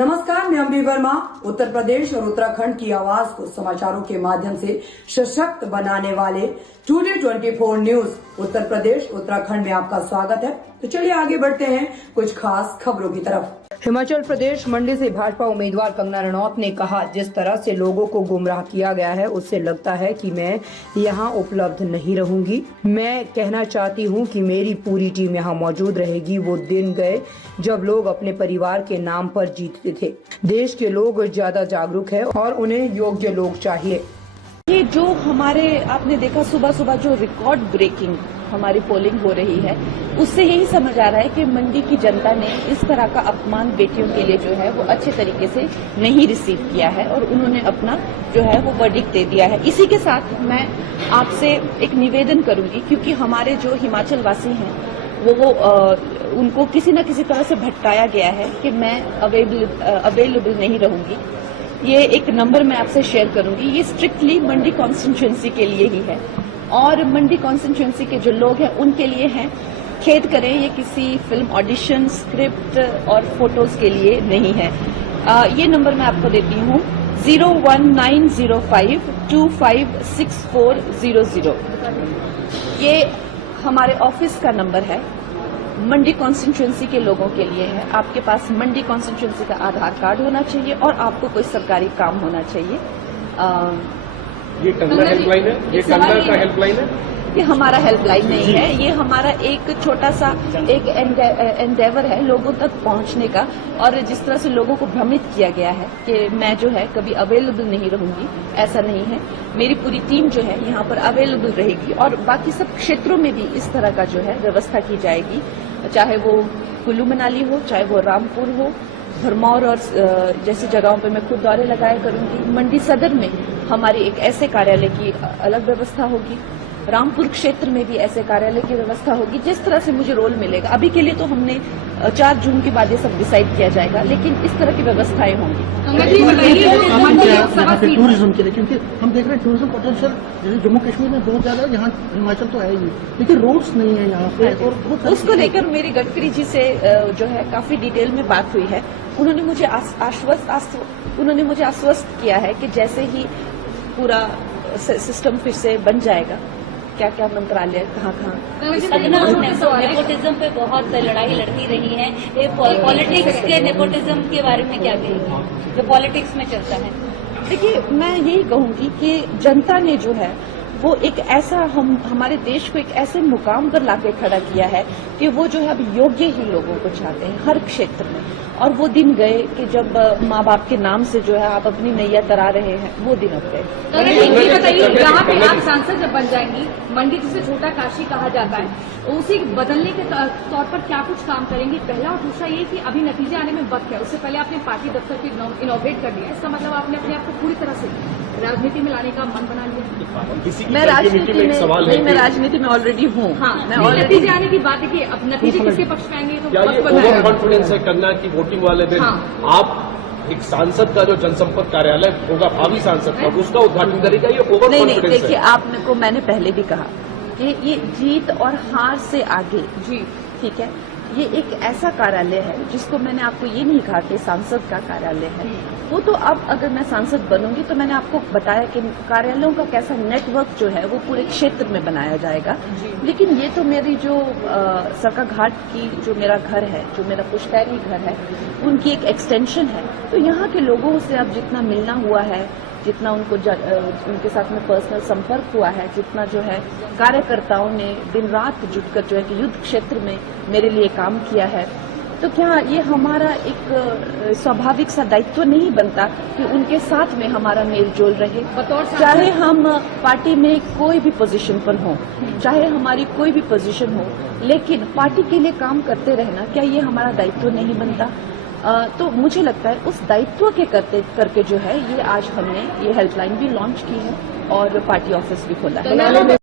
नमस्कार, मैं अम्बी वर्मा। उत्तर प्रदेश और उत्तराखंड की आवाज को समाचारों के माध्यम से सशक्त बनाने वाले टुडे 24 न्यूज उत्तर प्रदेश उत्तराखंड में आपका स्वागत है। तो चलिए आगे बढ़ते हैं कुछ खास खबरों की तरफ। हिमाचल प्रदेश मंडी से भाजपा उम्मीदवार कंगना रनौत ने कहा, जिस तरह से लोगों को गुमराह किया गया है उससे लगता है कि मैं यहां उपलब्ध नहीं रहूंगी। मैं कहना चाहती हूं कि मेरी पूरी टीम यहां मौजूद रहेगी। वो दिन गए जब लोग अपने परिवार के नाम पर जीतते थे। देश के लोग ज्यादा जागरूक है और उन्हें योग्य लोग चाहिए। ये जो हमारे आपने देखा सुबह सुबह जो रिकॉर्ड ब्रेकिंग हमारी पोलिंग हो रही है, उससे यही समझ आ रहा है कि मंडी की जनता ने इस तरह का अपमान बेटियों के लिए जो है वो अच्छे तरीके से नहीं रिसीव किया है और उन्होंने अपना जो है वो वर्डिक्ट दे दिया है। इसी के साथ मैं आपसे एक निवेदन करूंगी, क्योंकि हमारे जो हिमाचल वासी हैं वो उनको किसी न किसी तरह से भटकाया गया है कि मैं अवेलेबल नहीं रहूंगी। ये एक नंबर मैं आपसे शेयर करूंगी। ये स्ट्रिक्टली मंडी कॉन्स्टिट्यूएंसी के लिए ही है और मंडी कॉन्स्टिट्यूएंसी के जो लोग हैं उनके लिए हैं। खेद करें, ये किसी फिल्म ऑडिशन, स्क्रिप्ट और फोटोज के लिए नहीं है। ये नंबर मैं आपको देती हूँ 01905256400। ये हमारे ऑफिस का नंबर है, मंडी कॉन्स्टिट्यूएंसी के लोगों के लिए है। आपके पास मंडी कॉन्स्टिट्यूएंसी का आधार कार्ड होना चाहिए और आपको कोई सरकारी काम होना चाहिए। ये कंगना हेल्पलाइन है, ये कंगना का हेल्पलाइन है। ये हमारा हेल्पलाइन नहीं है, ये हमारा एक छोटा सा एक एंडेवर है लोगों तक पहुंचने का। और जिस तरह से लोगों को भ्रमित किया गया है कि मैं जो है कभी अवेलेबल नहीं रहूंगी, ऐसा नहीं है। मेरी पूरी टीम जो है यहाँ पर अवेलेबल रहेगी और बाकी सब क्षेत्रों में भी इस तरह का जो है व्यवस्था की जाएगी, चाहे वो कुल्लू मनाली हो, चाहे वो रामपुर हो, भरमौर और जैसी जगहों पे मैं खुद दौरे लगाया करूंगी। मंडी सदर में हमारी एक ऐसे कार्यालय की अलग व्यवस्था होगी, रामपुर क्षेत्र में भी ऐसे कार्यालय की व्यवस्था होगी। जिस तरह से मुझे रोल मिलेगा, अभी के लिए तो हमने 4 जून के बाद ये सब डिसाइड किया जाएगा, लेकिन इस तरह की व्यवस्थाएं होंगी। टूरिज्म के लिए, क्योंकि हम देख रहे हैं टूरिज्म पोटेंशियल जैसे जम्मू कश्मीर में बहुत ज्यादा है, यहाँ हिमाचल तो है ही, लेकिन रोड्स नहीं है यहाँ पे। और उसको लेकर मेरी गडकरी जी से जो है काफी डिटेल में बात हुई है। उन्होंने मुझे आश्वस्त किया है कि जैसे ही पूरा सिस्टम फिर से बन जाएगा, क्या क्या मंत्रालय कहाँ नेपोटिज्म पे बहुत लड़ाई लड़ती रही है। ये पॉलिटिक्स के नेपोटिज्म के बारे में क्या कहेंगे, जो पॉलिटिक्स में चलता है? देखिए, मैं यही कहूंगी कि जनता ने जो है वो एक ऐसा हमारे देश को एक ऐसे मुकाम पर लाके खड़ा किया है कि वो जो है अब योग्य ही लोगों को चाहते हैं हर क्षेत्र में। और वो दिन गए कि जब माँ बाप के नाम से जो है आप अपनी नैया तरा रहे हैं, वो दिन अब गए। बताइए, यहाँ पे आप सांसद जब बन जाएंगी, मंडी जिसे छोटा काशी कहा जाता है, उसी बदलने के तौर पर क्या कुछ काम करेंगी? पहला और दूसरा ये कि अभी नतीजे आने में वक्त है, उससे पहले आपने पार्टी दफ्तर को इनोवेट कर दिया। इसका मतलब आपने अपने आप को पूरी तरह से राजनीति में लाने का मन बना लिया। मैं राजनीति में ऑलरेडी हूँ। हाँ, नतीजे आने की बात है कि अब नतीजे किसके पक्ष में आएंगे? तो ओवर कॉन्फिडेंस है कंगना की वोटिंग वाले दिन आप एक सांसद का जो जनसंपर्क कार्यालय होगा, भावी सांसद का, उसका उद्घाटन करेगा। ये ओवर कॉन्फिडेंस है। देखिए, आपको मैंने पहले भी कहा कि ये जीत और हार से आगे जी, ठीक है, ये एक ऐसा कार्यालय है जिसको मैंने आपको ये नहीं कहा कि सांसद का कार्यालय है। वो तो अब अगर मैं सांसद बनूंगी तो मैंने आपको बताया कि कार्यालयों का कैसा नेटवर्क जो है वो पूरे क्षेत्र में बनाया जाएगा। लेकिन ये तो मेरी जो सरका घाट की जो मेरा घर है, जो मेरा पुश्तैनी घर है, उनकी एक एक्सटेंशन है। तो यहाँ के लोगों से अब जितना मिलना हुआ है, जितना उनके साथ में पर्सनल संपर्क हुआ है, जितना जो है कार्यकर्ताओं ने दिन रात जुटकर जो है कि युद्ध क्षेत्र में मेरे लिए काम किया है, तो क्या ये हमारा एक स्वाभाविक सा दायित्व नहीं बनता कि उनके साथ में हमारा मेल जोल रहे? चाहे हम पार्टी में कोई भी पोजीशन पर हो, चाहे हमारी कोई भी पोजीशन हो, लेकिन पार्टी के लिए काम करते रहना, क्या ये हमारा दायित्व नहीं बनता? तो मुझे लगता है उस दायित्व के करके जो है ये आज हमने ये हेल्पलाइन भी लॉन्च की है और पार्टी ऑफिस भी खोला है।